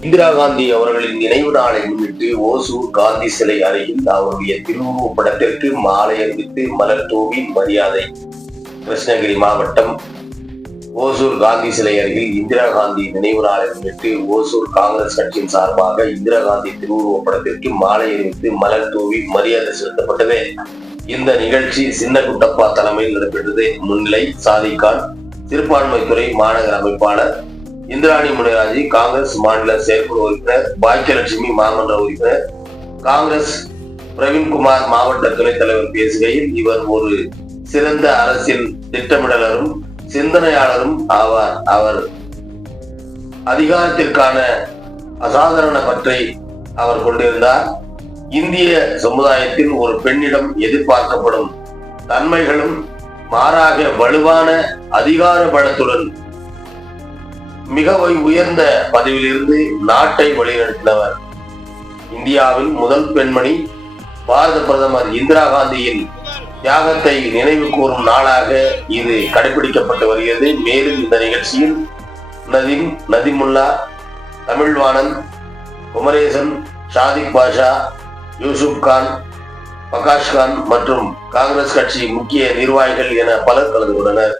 இந்திரா காந்தி அவர்களின் நினைவு நாளை முன்னிட்டு ஓசூர் காந்தி சிலை அருகில் அவருடைய திருவுருவப் படத்திற்கு மாலை அணிவித்து மலர் தூவி மரியாதை கிருஷ்ணகிரி மாவட்டம் ஓசூர் காந்தி சிலை அருகில் இந்திரா காந்தி நினைவு நாளை முன்னிட்டு ஓசூர் காங்கிரஸ் கட்சியின் சார்பாக இந்திரா காந்தி திருவுருவப் படத்திற்கு மாலை அணிவித்து மலர் தூவி மரியாதை செலுத்தப்பட்டது. இந்த நிகழ்ச்சி சின்ன குட்டப்பா தலைமையில் நடைபெற்றது. முன்னிலை சாதிகான் சிறுபான்மைத்துறை மாநகர அமைப்பாளர் இந்திராணி முனிராஜி காங்கிரஸ் மாநில செயற்குழு உறுப்பினர் பாக்கியலட்சுமி மாமன்ற உறுப்பினர் காங்கிரஸ் பிரவீன்குமார் மாவட்ட துணைத் தலைவர் பேசுகையில் இவர் ஒரு சிறந்த அரசியல் திட்டமிடலரும் சிந்தனையாளரும் ஆவார். அவர் அதிகாரத்திற்கான அசாதாரண பற்றை அவர் கொண்டிருந்தார். இந்திய சமுதாயத்தில் ஒரு பெண்ணிடம் எதிர்பார்க்கப்படும் தன்மைகளும் மாறாக வலுவான அதிகார பலத்துடன் மிக உயர்ந்த பதவியிலிருந்து நாட்டை வழிநடத்தினவர். இந்தியாவின் முதல் பெண்மணி பாரத பிரதமர் இந்திரா காந்தியின் தியாகத்தை நினைவு கூறும் நாளாக இது கடைபிடிக்கப்பட்டு வருகிறது. மேலும் இந்த நிகழ்ச்சியில் நதிம் நதிமுல்லா தமிழ்வாணன் குமரேசன் ஷாதிக் பாஷா யூசுப் கான் பிரகாஷ் கான் மற்றும் காங்கிரஸ் கட்சி முக்கிய நிர்வாகிகள் என பலர் கலந்து கொண்டனர்.